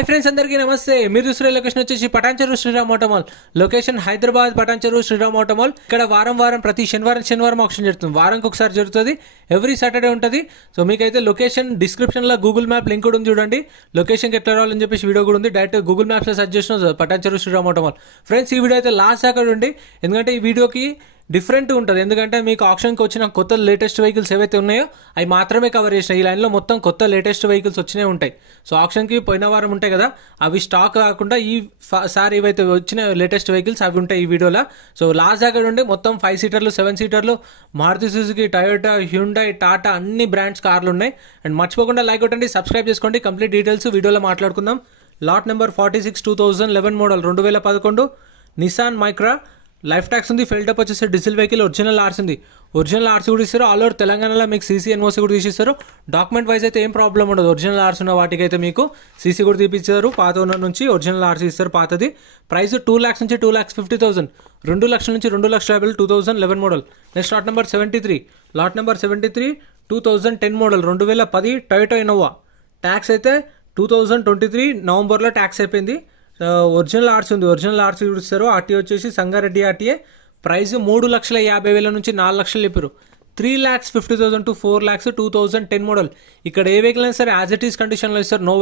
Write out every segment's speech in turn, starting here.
Hi friends अंदरिकी नमस्ते మీరు చూస్తున్న లొకేషన్ వచ్చేసి Patancheru Shriram auto mall location Hyderabad Patancheru Shriram auto mall ఇక్కడ వారం ప్రతి శనివారం ఆక్షన్ జరుగుతుంది వారానికి ఒకసారి జరుగుతుంది ఎవ్రీ సాటర్డే ఉంటుంది సో మీకైతే లొకేషన్ డిస్క్రిప్షన్ లో గూగుల్ మ్యాప్ లింక్ కూడా ఉంది చూడండి లొకేషన్ కి ఎట్లా రావాలని చెప్పేసి వీడియో కూడా ఉంది డైరెక్ట్ గూగుల్ మ్యాప్స్ లో సెర్చ్ చేసిన Patancheru Shriram auto mall friends ఈ వీడియో అయితే లాస్ట్ దాకా ఉండి ఎందుకంటే ఈ వీడియోకి డిఫరెంట్ ఉంటుంది ఎందుకంటే మీకు ఆప్షన్కి వచ్చిన కొత్త లేటెస్ట్ వెహికల్స్ ఏవైతే ఉన్నాయో అవి మాత్రమే కవర్ చేసిన ఈ లైన్లో మొత్తం కొత్త లేటెస్ట్ వెహికల్స్ వచ్చినే ఉంటాయి సో ఆప్షన్కి పోయిన వారం ఉంటాయి కదా అవి స్టాక్ కాకుండా ఈ సారి ఏవైతే వచ్చిన లేటెస్ట్ వెహికల్స్ అవి ఉంటాయి ఈ వీడియోలో సో లాస్ట్ దాకా ఉండి మొత్తం 5 సీటర్లు 7 సీటర్లు Maruti Suzuki Toyota Hyundai Tata అన్ని బ్రాండ్స్ కార్లు ఉన్నాయి అండ్ మర్చిపోకుండా లైక్ కొట్టండి సబ్స్క్రైబ్ చేసుకోండి కంప్లీట్ డీటెయిల్స్ వీడియోలో మాట్లాడుకుందాం lot number 46 2011 model 2011 Nissan Micra life tax ఉంది ఫెల్ టప్ వచ్చేసి డీజిల్ వెహికల్ ఒరిజినల్ ఆర్సీ ఉంది ఒరిజినల్ ఆర్సీ కూడా ఇస్తారు ఆల్ ఓవర్ తెలంగాణలో మీకు సీసీ ఎన్ఓసీ కూడా తీసిస్తారు డాక్యుమెంట్ వైజ్ అయితే ఏం ప్రాబ్లం ఉండదు ఒరిజినల్ ఆర్సీ ఉన్న వాటికి అయితే మీకు సీసీ కూడా తీపిస్తారు పాత ఓనర్ నుంచి ఒరిజినల్ ఆర్సీ ఇస్తారు పాతది ప్రైస్ 2 lakhs నుంచి 2,50,000 2 లక్షల నుంచి 2,50,000 2011 model next lot number 73 2010 model 2010 Toyota Innova tax అయితే 2023 నవంబర్లో ట్యాక్స్ అయిపోయింది ఒరిజినల్ ఆర్సీ ఉంది ఒరిజినల్ ఆర్సీ ఇస్తారు ఆర్టీ వచ్చేసి సంగారెడ్డి ఆర్టీఏ ప్రైస్ 3,50,000 నుంచి 4 లక్షలు చెప్పారు 3,50,000 to 4 lakhs 2010 మోడల్ ఇక్కడ ఏ వెహికల్ అయినా సరే యాజ్ ఇట్ ఈస్ కండిషన్లో ఇస్తారు నో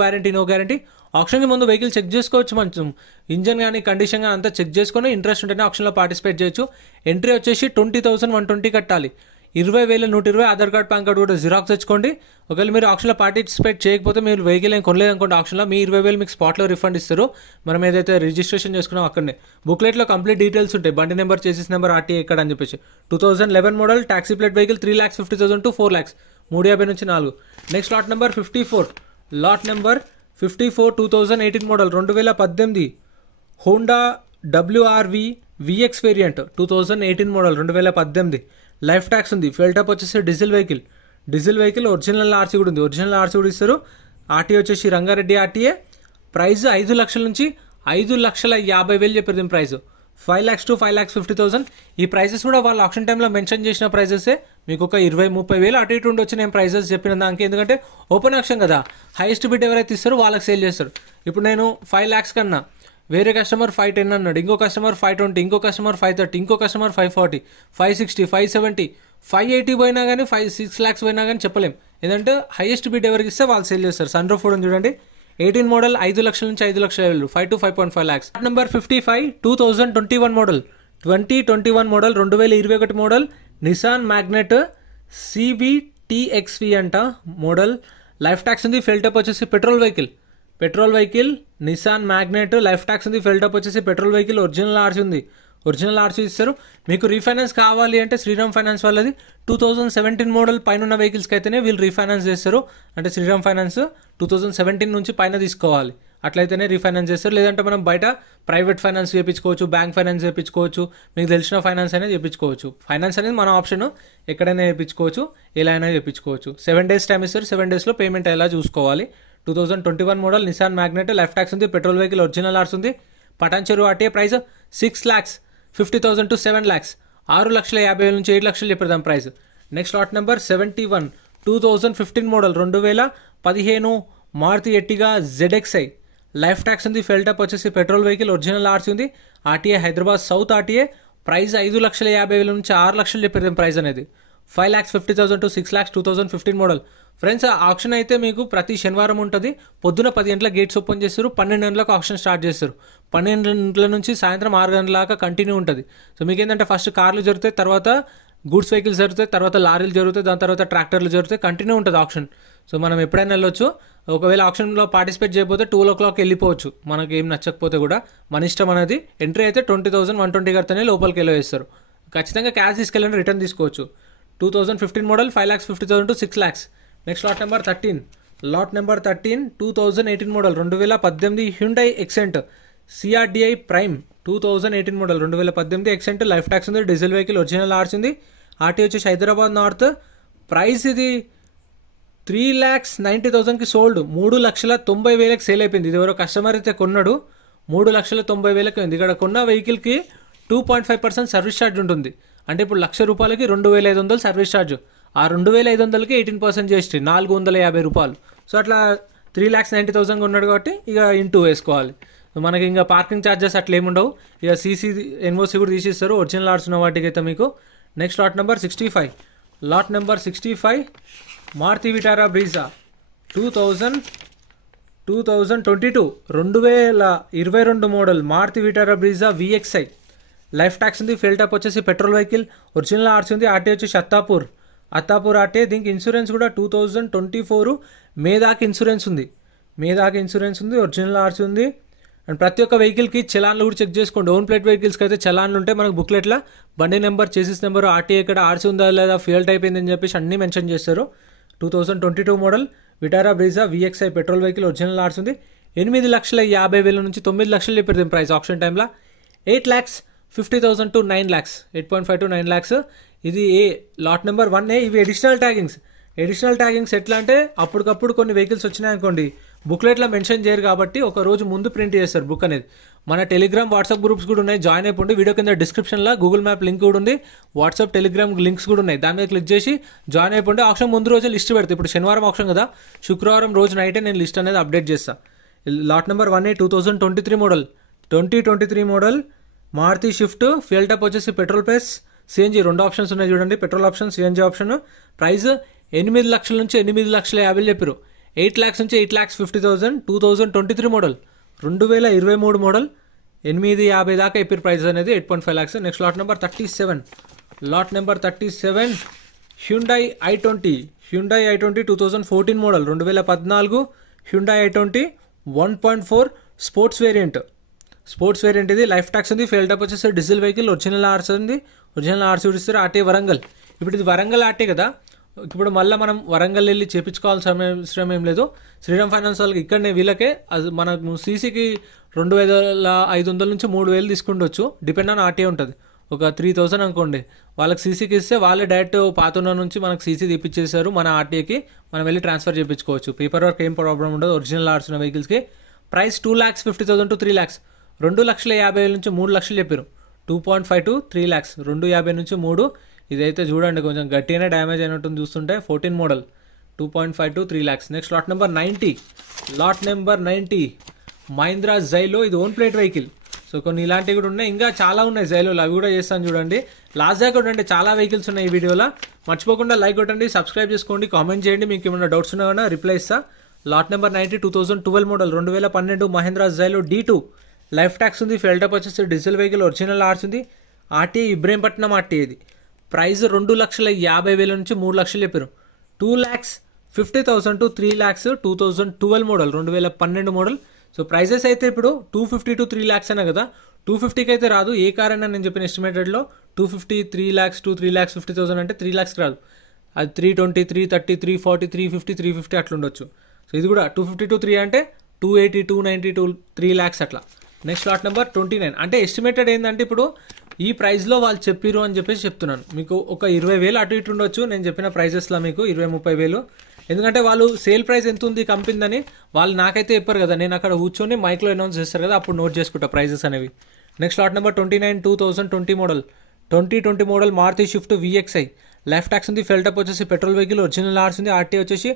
గ్యారంటీ ఆప్షన్కి ముందు వెహికల్ చెక్ చేసుకోవచ్చు మంచి ఇంజన్ కానీ కండిషన్ కానీ అంతా చెక్ చేసుకొని ఇంట్రెస్ట్ ఉంటేనే ఆప్షన్లో పార్టిసిపేట్ చేయొచ్చు ఎంట్రీ వచ్చేసి 20,120 కట్టాలి 20,120 ఆధార్ కార్డ్ పాన్ కార్డ్ కూడా జిరాక్స్ తెచ్చుకోండి ఒకవేళ మీరు ఆప్షన్లో పార్టిసిపేట్ చేయకపోతే మీరు వెహికల్ ఏం కొనలేదనుకోండి ఆప్షన్లో మీ 20,000 మీకు స్పాట్లో రిఫండ్ ఇస్తారు మనం ఏదైతే రిజిస్ట్రేషన్ చేసుకున్నాం అక్కడనే బుక్లెట్లో కంప్లీట్ డీటెయిల్స్ ఉంటాయి బండి నెంబర్ చేసేసి నెంబర్ ఆర్టీఏ ఎక్కడ అని చెప్పేసి 2011 model taxi plate vehicle 3,50,000 to 4 lakhs 350 నుంచి 4 next lot number 54 2018 model 2018 Honda WRV VX variant 2018 model 2018 life tax ఉంది ఫెల్ టప్ వచ్చేసి డీజిల్ వెహికల్ ఒరిజినల్ ఆర్సీ కూడా ఉంది ఒరిజినల్ ఆర్సీ కూడా ఇస్తారు ఆర్టీ వచ్చేసి రంగారెడ్డి ఆర్టీఏ ప్రైస్ 5 లక్షల నుంచి 5,50,000 చెప్పారు దీని ప్రైస్ 5 lakhs to 5,50,000 ఈ ప్రైసెస్ కూడా వాళ్ళు ఆప్షన్ టైంలో మెన్షన్ చేసిన ప్రైసెస్ మీకు ఒక 20-30,000 అటు ఇటు ఉండొచ్చు నేను ప్రైసెస్ చెప్పిన దానికి ఎందుకంటే ఓపెన్ ఆప్షన్ కదా హైయెస్ట్ బిడ్ ఎవరైతే ఇస్తారో వాళ్ళకి సేల్ చేస్తారు ఇప్పుడు నేను 5 lakhs కన్నా వేరే కస్టమర్ 510 అన్నాడు ఇంకో కస్టమర్ 520 ఇంకో కస్టమర్ 530 ఇంకో కస్టమర్ 540 560 570 580 పోయినా కానీ 6 lakhs పోయినా కానీ చెప్పలేం ఎందుకంటే హైయెస్ట్ బిడ్ ఎవరికి ఇస్తే వాళ్ళు సేల్ చేస్తారు సన్ రూఫ్ కూడా చూడండి 18 మోడల్ 5 లక్షల నుంచి 5,50,000 5 to 5.5 lakhs number 55 2021 model 2021 model Nissan Magnite CVTXV అంట మోడల్ లైఫ్ ట్యాక్స్ ఉంది ఫెల్ టప్ వచ్చేసి petrol vehicle Nissan Magnite life tax ఉంది ఫెల్ టప్ వచ్చేసి పెట్రోల్ వెహికల్ ఒరిజినల్ ఆర్సీ ఉంది ఒరిజినల్ ఆర్సీ ఇస్తారు మీకు రీఫైనాన్స్ కావాలి అంటే శ్రీరామ్ ఫైనాన్స్ వాళ్ళది 2017 మోడల్ పైన ఉన్న వెహికల్స్కి అయితేనే వీళ్ళు రీఫైనాన్స్ చేస్తారు అంటే శ్రీరామ్ ఫైనాన్స్ 2017 నుంచి పైన తీసుకోవాలి అట్లయితేనే రీఫైనాన్స్ చేస్తారు లేదంటే మనం బయట ప్రైవేట్ ఫైనాన్స్ చేయించుకోవచ్చు బ్యాంక్ ఫైనాన్స్ చేయించుకోవచ్చు మీకు తెలిసిన ఫైనాన్స్ అనేది చేయించుకోవచ్చు ఫైనాన్స్ అనేది మన ఆప్షన్ ఎక్కడైనా చేయించుకోవచ్చు ఎలా అయినా చేయించుకోవచ్చు 7 days టైం ఇస్తారు 7 daysలో పేమెంట్ ఎలా చూసుకోవాలి 2021 model Nissan Magnite life tax ఉంది పెట్రోల్ వెహికల్ ఒరిజినల్ ఆర్స్ ఉంది Patancheru RTA price 6,50,000 to 7 lakhs 6,50,000 నుంచి 8 లక్షలు చెప్పారు దాని price next lot number 71 2015 model 2015 Maruti Ertiga ZXi life tax ఉంది ఫెల్ టప్ వచ్చేసి పెట్రోల్ వెహికల్ ఒరిజినల్ ఆర్సీ ఉంది RTA Hyderabad south RTA price 5,50,000 నుంచి 6 లక్షలు చెప్పారు ప్రైస్ అనేది 5,50,000 to 6 lakhs 2015 model friends option అయితే మీకు ప్రతి శనివారం ఉంటుంది పొద్దున 10 గంటల గేట్స్ ఓపెన్ చేస్తారు 12 గంటలకు ఆప్షన్ స్టార్ట్ చేస్తారు 12 గంటల నుంచి సాయంత్రం 6 గంటల దాకా కంటిన్యూ ఉంటుంది సో మీకు ఏంటంటే ఫస్ట్ కార్లు జరుగుతాయి తర్వాత గూడ్స్ వెహికల్స్ జరుగుతాయి తర్వాత లారీలు జరుగుతాయి దాని తర్వాత ట్రాక్టర్లు జరుగుతాయి కంటిన్యూ ఉంటుంది ఆప్షన్ సో మనం ఎప్పుడైనా వెళ్ళొచ్చు ఒకవేళ ఆప్షన్లో పార్టిసిపేట్ చేయకపోతే 12 o'clock వెళ్ళిపోవచ్చు మనకి ఏం నచ్చకపోతే కూడా మన ఇష్టం అనేది ఎంట్రీ అయితే 20,120 కడితేనే లోపలికి వెళ్ళవేస్తారు ఖచ్చితంగా క్యాష్ తీసుకెళ్ళండి రిటర్న్ తీసుకోవచ్చు 2015 model 5,50,000 to 6 lakhs next lot number 13 2018 model 2018 Hyundai Xcent CRDI prime 2018 model 2018 Xcent life tax ఉంది డీజిల్ వెహికల్ ఒరిజినల్ ఆర్స్ ఉంది ఆర్టీ వచ్చేసి హైదరాబాద్ నార్త్ ప్రైస్ ఇది 3,90,000కి సోల్డ్ 3,90,000 సేల్ అయిపోయింది ఇది ఎవరో కస్టమర్ అయితే కొన్నాడు 3,90,000 అయింది ఇక్కడ కొన్న వెహికల్కి 2.5% సర్వీస్ ఛార్జ్ ఉంటుంది అంటే ఇప్పుడు ₹1,00,000కి 2,500 సర్వీస్ ఛార్జ్ ఆ 2,500కి 18% GST 450 రూపాయలు సో అట్లా 3,90,000 ఉన్నాడు కాబట్టి ఇక ఇంటూ వేసుకోవాలి. మనకి ఇంకా పార్కింగ్ ఛార్జెస్ అట్లా ఏముండవు. ఇక సీసీ ఎన్ఓసి కూడా తీసిస్తారు ఒరిజినల్ ఆర్ట్స్ ఉన్న వాటికి అయితే మీకు. Next lot number 65. Lot number 65 Maruti Vitara Brezza 2022 model Maruti Vitara Brezza VXI. Life tax ఉంది, ఫెయిల్ ట్యాప్ వచ్చేసి పెట్రోల్ వెహికల్, ఒరిజినల్ ఆర్సీ ఉంది, ఆర్టీ వచ్చేసి అత్తాపూర్ ఆర్టీ. దీనికి ఇన్సూరెన్స్ కూడా 2024 మే దాకా ఇన్సూరెన్స్ ఉంది. ఒరిజినల్ ఆర్సీ ఉంది. అండ్ ప్రతి ఒక్క వెహికల్కి చలాన్లు కూడా చెక్ చేసుకోండి. ఓన్ ప్లేట్ వెహికల్స్కి అయితే చలాన్లు ఉంటాయి మనకు బుక్లెట్లో. బండి నెంబర్, చేసిస్ నెంబర్, ఆర్టీ ఎక్కడ, ఆర్సీ ఉందా లేదా, ఫ్యూయల్ టైప్ ఏందని చెప్పేసి అన్నీ మెన్షన్ చేస్తారు. 2022 model Vitara Brezza VXI petrol vehicle, original RC ఉంది. 8,50,000 నుంచి 9 లక్షలు చెప్పారు దీని ప్రైస్ ఆప్షన్ టైంలో. 8,50,000 to 9 lakhs, 8.5 to 9 lakhs. ఇది లాట్ నెంబర్ 1A. ఇవి అడిషనల్ ట్యాగింగ్స్ ఎట్లా అంటే అప్పటికప్పుడు కొన్ని వెహికల్స్ వచ్చినాయనుకోండి బుక్లెట్లో మెన్షన్ చేయరు కాబట్టి ఒక రోజు ముందు ప్రింట్ చేస్తారు బుక్ అనేది. మన టెలిగ్రామ్, వాట్సాప్ గ్రూప్స్ కూడా ఉన్నాయి, జాయిన్ అయిపోండి. వీడియో కింద డిస్క్రిప్షన్లో గూగుల్ మ్యాప్ లింక్ కూడా ఉంది, వాట్సాప్ టెలిగ్రామ్ లింక్స్ కూడా ఉన్నాయి. దాని మీద క్లిక్ చేసి జాయిన్ అయిపోండి. ఆప్షన్ ముందు రోజు లిస్ట్ పెడతాయి. ఇప్పుడు శనివారం ఆప్షన్ కదా, శుక్రవారం రోజు నైటే నేను లిస్ట్ అనేది అప్డేట్ చేస్తాను. Lot number 1A 2023 model Maruti Swift. Fuel type వచ్చేసి పెట్రోల్ ప్లస్ సిఎన్జీ, 2 ఆప్షన్స్ ఉన్నాయి చూడండి, petrol option, CNG option. Price 8 లక్షల నుంచి 8,50,000 చెప్పారు. 8 lakhs నుంచి 8,50,000. 2023 మోడల్, 2023 మోడల్, 8,50,000 దాకా చెప్పారు ప్రైస్ అనేది, 8.5 lakhs. Next lot number 37. Lot number 37 Hyundai i20. 2014 model, 2014 Hyundai i20 1.4 sports variant. ఇది లైఫ్ ట్యాక్స్ ఉంది, ఫెయిల్ టైప్ వచ్చేసి డీజిల్ వెహికల్, ఒరిజినల్ ఆర్సీ ఉంది, ఒరిజినల్ ఆర్సీ ఇస్తారు. ఆర్టీ వరంగల్. ఇప్పుడు ఇది వరంగల్ ఆర్టీ కదా, ఇప్పుడు మళ్ళీ మనం వరంగల్ వెళ్ళి చేయించుకోవాల్సిన అవసరం ఏం లేదు. శ్రీరామ్ ఫైనాన్స్ వాళ్ళకి ఇక్కడనే వీళ్ళకే మనకు సీసీకి 2,500 నుంచి 3,000 తీసుకుంటవచ్చు. డిపెండ్ ఆన్ ఆర్టీ ఉంటుంది. ఒక 3,000 అనుకోండి, వాళ్ళకి సీసీకి ఇస్తే వాళ్ళే డైరెక్ట్ పాతున్న నుంచి మనకు సీసీ తీపిచ్చేసారు. మన ఆర్టీకి మనం వెళ్ళి ట్రాన్స్ఫర్ చేయించుకోవచ్చు. పేపర్ వర్క్ ఏం ప్రాబ్లం ఉండదు ఒరిజినల్ ఆర్సీ ఉన్న వెహికల్స్కి. Price 2,50,000 to 3 lakhs. 2,50,000 నుంచి 3 లక్షలు చెప్పారు. 2.5 to 3 lakhs, 2,50,000 నుంచి 3. ఇదైతే చూడండి కొంచెం గట్టిగానే డ్యామేజ్ అయినట్టు చూస్తుంటే. 14 model, 2.5 to 3 lakhs. Next lot number 90. Lot number 90 Mahindra Xylo. ఇది ఓన్ ప్లేట్ వెహికల్. సో కొన్ని ఇలాంటివి కూడా ఉన్నాయి, ఇంకా చాలా ఉన్నాయి జైలోలో, అవి కూడా చేస్తాను చూడండి. లాస్ట్ దాకా చూడండి, చాలా వెహికల్స్ ఉన్నాయి ఈ వీడియోలో. మర్చిపోకుండా లైక్ కొట్టండి, సబ్స్క్రైబ్ చేసుకోండి, కామెంట్ చేయండి. మీకు ఏమైనా డౌట్స్ ఉన్నా రిప్లై ఇస్తా. Lot number 90 2012 model, 2012 Mahindra Xylo D2. Life tax ఉంది, ఫెయిల్ టైప్ వచ్చేసి డీజిల్ వెహికల్, ఒరిజినల్ ఆర్ట్స్ ఉంది, ఆర్టీ ఇబ్రహీంపట్నం ఆర్టీ. ఇది ప్రైస్ 2,50,000 నుంచి 3 లక్షలు చెప్పారు. 2,50,000 to 3 lakhs. 2012 model, 2012 model. So prices అయితే ఇప్పుడు 250 to 3 lakhs అనే కదా, 250కి అయితే రాదు. ఏ కార్ అయినా నేను చెప్పిన ఎస్టిమేటెడ్లో 250, 3 lakhs to 3,50,000 అంటే 3 lakhs రాదు. అది 320, 330, 340, 350, 350 అట్లా ఉండొచ్చు. సో ఇది కూడా 250 to 3 అంటే 280, 290 to 3 lakhs అట్లా. Next lot number 29. అంటే ఎస్టిమేటెడ్ ఏంటంటే ఇప్పుడు ఈ ప్రైస్లో వాళ్ళు చెప్పిరు అని చెప్పేసి చెప్తున్నాను. మీకు ఒక 20,000 అటు ఇటు ఉండొచ్చు నేను చెప్పిన ప్రైజెస్లో, మీకు 20-30,000. ఎందుకంటే వాళ్ళు సేల్ ప్రైస్ ఎంత ఉంది కంపెనీదని వాళ్ళు నాకైతే చెప్పారు కదా, నేను అక్కడ కూర్చొని మైక్లో అనౌన్స్ చేస్తారు కదా, అప్పుడు నోట్ చేసుకుంటా ప్రైజెస్ అనేవి. Next lot number 29 2020 model, 2020 model Maruti Swift VXI. Life tax ఉంది, ఫెయిల్ టైప్ వచ్చేసి పెట్రోల్ వెహికల్, ఒరిజినల్ ఆర్ట్స్ ఉంది, ఆర్టీ వచ్చేసి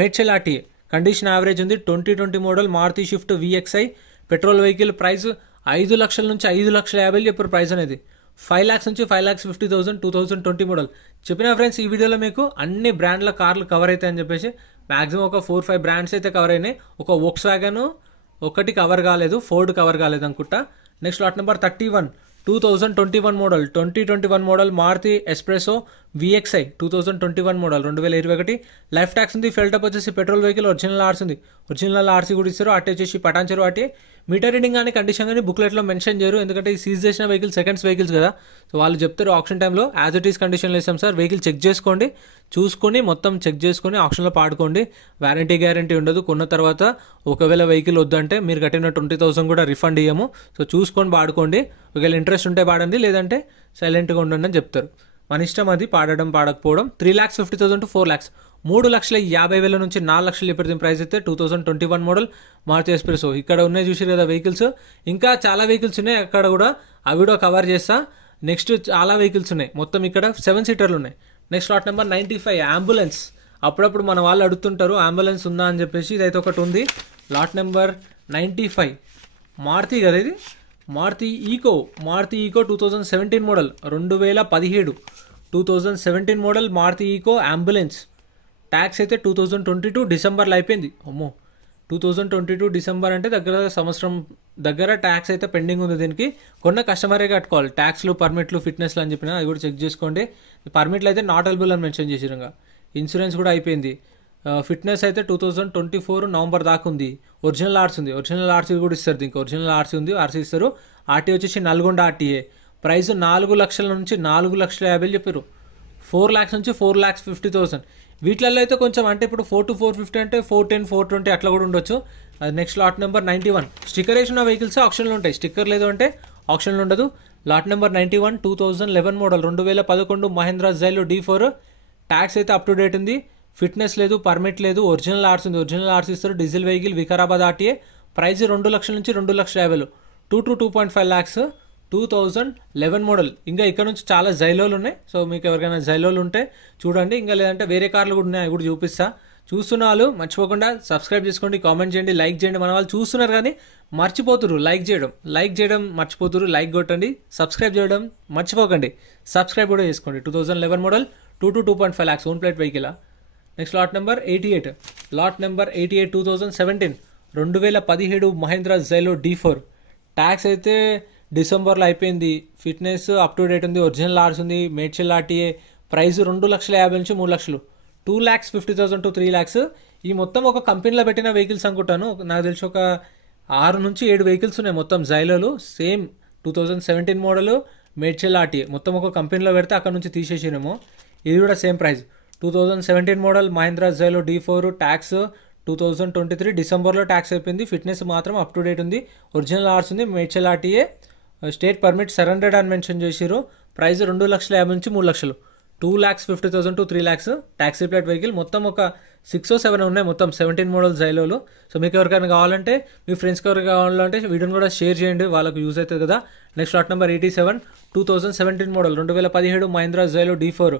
మేడ్చల్ ఆర్టీ, కండిషన్ యావరేజ్ ఉంది. 2020 model Maruti Swift VXI petrol vehicle. Price 5 లక్షల నుంచి 5,50,000 చెప్పారు ప్రైస్ అనేది. 5 lakhs నుంచి 5,50,000. 2020 మోడల్. చెప్పిన ఫ్రెండ్స్ ఈ వీడియోలో మీకు అన్ని బ్రాండ్ల కార్లు కవర్ అవుతాయని చెప్పేసి మాక్సిమం ఒక 4-5 బ్రాండ్స్ అయితే కవర్ అయినాయి. ఒక వోక్స్ వ్యాగన్ ఒకటి కవర్ కాలేదు, ఫోర్డ్ కవర్ కాలేదు అనుకుంటా. Next lot number 31 2021 model, 2021 model Maruti S-Presso VXI 2021 model, 2021. Life tax ఉంది, ఫెయిల్ టైప్ వచ్చేసి పెట్రోల్ వెహికల్, ఒరిజినల్ ఆర్ట్స్ ఉంది, ఒరిజినల్ ఆర్సీ కూడా ఇస్తారు. ఆర్టీ వచ్చేసి పటాన్చెరు ఆర్టీ. మీటర్ రీడింగ్ కానీ కండిషన్ కానీ బుక్లెట్లో మెన్షన్ చేయరు, ఎందుకంటే ఈ సీజ్ చేసిన వెహికల్ సెకండ్స్ వెహికల్స్ కదా. సో వాళ్ళు చెప్తారు ఆప్షన్ టైంలో యాజ్ ఇట్ ఈస్ కండిషన్లో ఇస్తాం సార్, వెహికల్ చెక్ చేసుకోండి, చూసుకొని మొత్తం చెక్ చేసుకొని ఆప్షన్లో పాడుకోండి. వారంటీ గ్యారంటీ ఉండదు. కొన్న తర్వాత ఒకవేళ వెహికల్ వద్దంటే మీరు కట్టిన 20,000 కూడా రిఫండ్ ఇయ్యము. సో చూసుకొని పాడుకోండి. ఒకవేళ ఇంట్రెస్ట్ ఉంటే పాడండి, లేదంటే సైలెంట్గా ఉండండి అని చెప్తారు. మన ఇష్టం అది, పాడడం పాడకపోవడం. 3,50,000 to 4 lakhs. 3,50,000 నుంచి 4 లక్షలు చెప్పిన ప్రైస్ అయితే 2021 మోడల్ మారుతి ఎస్ప్రెసో. ఇక్కడ ఉన్నాయి చూసారు కదా వెహికల్స్, ఇంకా చాలా వెహికల్స్ ఉన్నాయి అక్కడ కూడా, అవి కూడా కవర్ చేస్తా. నెక్స్ట్ చాలా వెహికల్స్ ఉన్నాయి, మొత్తం ఇక్కడ 7 సీటర్లు ఉన్నాయి. Next lot number 95 ambulance. అప్పుడప్పుడు మన వాళ్ళు అడుగుతుంటారు అంబులెన్స్ ఉందా అని చెప్పేసి. ఇదైతే ఒకటి ఉంది. లాట్ నెంబర్ 95 మారుతి కదా ఇది, Maruti Eeco 2017 model 2017 model Maruti Eeco ambulance. Tax అయితే 2022 డిసెంబర్లో అయిపోయింది. అమ్మో 2022 డిసెంబర్ అంటే దగ్గర సంవత్సరం దగ్గర ట్యాక్స్ అయితే పెండింగ్ ఉంది. దీనికి కొన్న కస్టమరే కట్టుకోవాలి ట్యాక్స్లు, పర్మిట్లు, ఫిట్నెస్లు అని చెప్పిన అది కూడా చెక్ చేసుకోండి. పర్మిట్లు అయితే నాట్ అవైలబుల్ అని మెన్షన్ చేసారు. ఇంకా ఇన్సూరెన్స్ కూడా అయిపోయింది. ఫిట్నెస్ అయితే 2024 నవంబర్ దాకా ఉంది. ఒరిజినల్ ఆర్సీ ఉంది, ఒరిజినల్ ఆర్సీ కూడా ఇస్తారు. దీనికి ఒరిజినల్ ఆర్సీ ఉంది, ఆర్సీ ఇస్తారు. ఆర్టీ వచ్చేసి నల్గొండ ఆర్టీఏ. ప్రైస్ 4 లక్షల నుంచి 4,50,000 చెప్పారు. 4 lakhs నుంచి 4,50,000. వీటిలలో అయితే కొంచెం అంటే ఇప్పుడు 4 to 450 అంటే 410, 420 అట్లా కూడా ఉండొచ్చు. అది నెక్స్ట్ లాట్ నెంబర్ 91. స్టిక్కర్ వేసిన వెహికల్స్ ఆప్షన్లు ఉంటాయి, స్టిక్కర్ లేదు అంటే ఆప్షన్లు ఉండదు. Lot number 91 2011 model 2011 Mahindra Xylo D4. Tax అయితే అప్ టు డేట్ ఉంది. ఫిట్నెస్ లేదు, పర్మిట్ లేదు, ఒరిజినల్ ఆర్సీ ఉంది, ఒరిజినల్ ఆర్సీ ఇస్తారు. Diesel vehicle, Vikarabad RTA. Price 2 లక్షల నుంచి 2,50,000. 2 to 2.5 lakhs. 2011 మోడల్. ఇంకా ఇక్కడ నుంచి చాలా జైలోలు ఉన్నాయి. సో మీకు ఎవరికైనా జైలోలు ఉంటే చూడండి, ఇంకా లేదంటే వేరే కార్లు కూడా ఉన్నాయి, అవి కూడా చూపిస్తా. చూస్తున్న వాళ్ళు మర్చిపోకుండా సబ్స్క్రైబ్ చేసుకోండి, కామెంట్ చేయండి, లైక్ చేయండి. మన వాళ్ళు చూస్తున్నారు కానీ మర్చిపోతున్నారు లైక్ చేయడం మర్చిపోతున్నారు. లైక్ కొట్టండి, సబ్స్క్రైబ్ చేయడం మర్చిపోకండి, సబ్స్క్రైబ్ కూడా చేసుకోండి. 2011 model 2 to 2.5 lakhs own plate vehicle. Next lot number 88. Lot number 88 2017 2017 Mahindra Xylo D4. Tax అయితే డిసెంబర్లో అయిపోయింది. ఫిట్నెస్ అప్ టు డేట్ ఉంది, ఒరిజినల్ ఆర్స్ ఉంది, మేడ్చల్ ఆర్టీఏ. ప్రైస్ 2,50,000 నుంచి 3 లక్షలు. 2,50,000 to 3 lakhs. ఈ మొత్తం ఒక కంపెనీలో పెట్టిన వెహికల్స్ అనుకుంటాను. నాకు తెలిసి ఒక 6 నుంచి 7 వెహికల్స్ ఉన్నాయి మొత్తం జైలోలు. Same 2017 model Medchal RTA. మొత్తం ఒక కంపెనీలో పెడితే అక్కడ నుంచి తీసేసినేమో. ఇది కూడా same price. 2017 model Mahindra Xylo D4. Tax 2023 డిసెంబర్లో ట్యాక్స్ అయిపోయింది. ఫిట్నెస్ మాత్రం అప్ టు డేట్ ఉంది, ఒరిజినల్ ఆర్స్ ఉంది, Medchal RTA. State permit surrendered అని మెన్షన్ చేసిరు. ప్రైస్ 2,50,000 నుంచి 3 లక్షలు. 2,50,000 to 3 lakhs. Taxi plate vehicle. మొత్తం ఒక 6 or 7 ఉన్నాయి మొత్తం 17 మోడల్ జైలోలు. సో మీకు ఎవరికైనా కావాలంటే, మీ ఫ్రెండ్స్కి ఎవరికి కావాలంటే వీడియోని కూడా షేర్ చేయండి, వాళ్ళకు యూజ్ అవుతుంది కదా. Next lot number 87 2017 model 2017 Mahindra Xylo D4.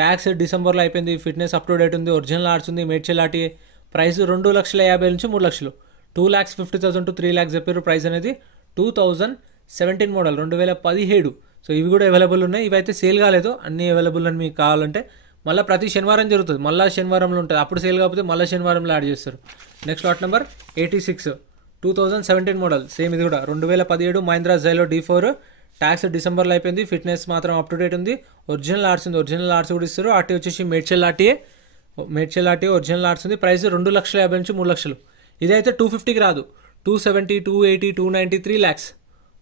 Tax డిసెంబర్లో అయిపోయింది. ఫిట్నెస్ అప్ టు డేట్ ఉంది, ఒరిజినల్ ఆర్ట్స్ ఉంది, మేడ్చల్ ఆర్టీఏ. ప్రైస్ 2,50,000 నుంచి 3 లక్షలు. 2,50,000 to 3 lakhs చెప్పారు. ప్రైస్ అనేది 2017 మోడల్ 2017. సో ఇవి కూడా అవైలబుల్ ఉన్నాయి. ఇవైతే సేల్ కాలేదు, అన్ని అవైలబుల్ అని మీకు కావాలంటే. మళ్ళీ ప్రతి శనివారం జరుగుతుంది, మళ్ళీ శనివారంలో ఉంటుంది. అప్పుడు సేల్ కాకపోతే మళ్ళీ శనివారంలో యాడ్ చేస్తారు. Next lot number 86 2017 model. Same ఇది కూడా 2017 మహేంద్ర జైలో D4. ట్యాక్స్ డిసెంబర్లో అయిపోయింది. ఫిట్నెస్ మాత్రం అప్ టు డేట్ ఉంది, ఒరిజినల్ ఆర్ట్స్ ఉంది, ఒరిజినల్ ఆర్ట్స్ కూడా ఇస్తారు. ఆర్టీ వచ్చేసి మేడ్చల్ ఆర్టీఏ. ఒరిజినల్ ఆర్ట్స్ ఉంది. ప్రైస్ 2,50,000 నుంచి 3 లక్షలు. ఇదైతే 250కి రాదు. 270, 280, 290, 3 lakhs.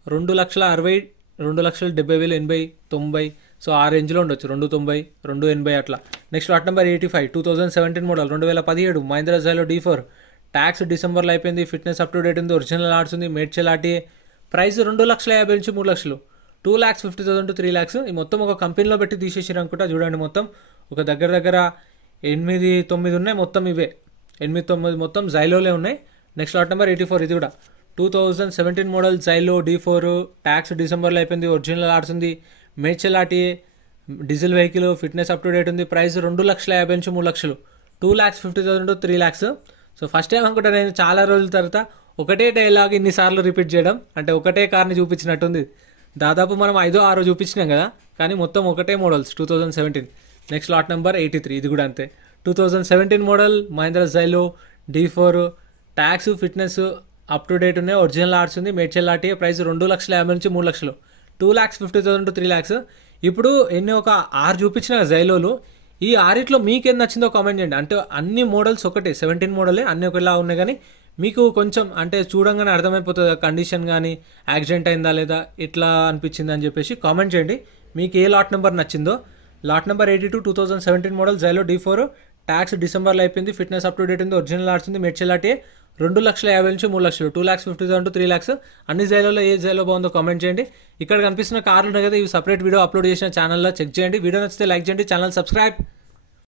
2,60,000, 2,70,000, 80, 90. సో ఆ రేంజ్లో ఉండొచ్చు. 290, 280 అట్లా. Next lot number 85 2017 model 2017 Mahindra Xylo D4. Tax డిసెంబర్లో అయిపోయింది. ఫిట్నెస్ అప్ టు డేట్ ఉంది, ఒరిజినల్ ఆర్ట్స్ ఉంది, మేడ్చల్ ఆర్టీఏ. ప్రైస్ 2,50,000 నుంచి 3 లక్షలు. 2,50,000 to 3 lakhs. ఈ మొత్తం ఒక కంపెనీలో పెట్టి తీసేసారు అనుకుంటా. చూడండి మొత్తం ఒక దగ్గర 8-9 ఉన్నాయి మొత్తం. ఇవే 8-9 మొత్తం జైలోలే ఉన్నాయి. Next lot number 84. ఇది కూడా 2017 మోడల్ జైలో D4. ట్యాక్స్ డిసెంబర్లో అయిపోయింది, ఒరిజినల్ ఆర్ట్స్ ఉంది, Medchal RTA. Diesel vehicle. Fitness up to date ఉంది. ప్రైస్ 2,50,000 నుంచి 3 లక్షలు. 2,50,000 to 3 lakhs. So first time అనుకుంటా నేను చాలా రోజుల తర్వాత ఒకటే డైలాగ్ ఇన్నిసార్లు రిపీట్ చేయడం. అంటే ఒకటే కార్ని చూపించినట్టుంది. దాదాపు మనం 5-6 చూపించినాం కదా, కానీ మొత్తం ఒకటే మోడల్స్ 2017. Next lot number 83. ఇది కూడా అంతే. 2017 model Mahindra Xylo D4. Tax fitness up to date ఉన్నాయి, ఒరిజినల్ ఆర్ట్స్ ఉంది, మేడ్చల్ ఆర్టీఏ. ప్రైస్ 2,50,000 నుంచి 3 లక్షలు. 2,50,000 to 3 lakhs. ఇప్పుడు ఒక 6 చూపించిన జైలోలు. ఈ 6 మీకు ఏం నచ్చిందో కామెంట్ చేయండి. అంటే అన్ని మోడల్స్ ఒకటే, 17 మోడలే, అన్ని ఒకలా ఉన్నాయి. కానీ మీకు కొంచెం అంటే చూడంగానే అర్థమైపోతుంది కండిషన్ కానీ, యాక్సిడెంట్ అయిందా లేదా, ఎట్లా అనిపించింది అని చెప్పేసి కామెంట్ చేయండి. మీకు ఏ లాట్ నెంబర్ నచ్చిందో. Lot number 82 2017 model Xylo D4. Tax డిసెంబర్లో అయిపోయింది. ఫిట్నెస్ అప్ టు డేట్ ఉంది, ఒరిజినల్ ఆర్ట్స్ ఉంది, మేడ్చల్ ఆర్టీఏ. 2,50,000 నుంచి 3 లక్షలు. 2,50,000 to 3 lakhs. అన్ని జైల్లో ఏ జైలో బాగుందో కామెంట్ చేయండి. ఇక్కడ కనిపిస్తున్న కార్లు ఉన్నాయి కదా, ఇవి సపరేట్ వీడియో అప్లోడ్ చేసిన ఛానల్లో చెక్ చేయండి. వీడియో నచ్చితే లైక్ చేయండి, ఛానల్ సబ్స్క్రైబ్.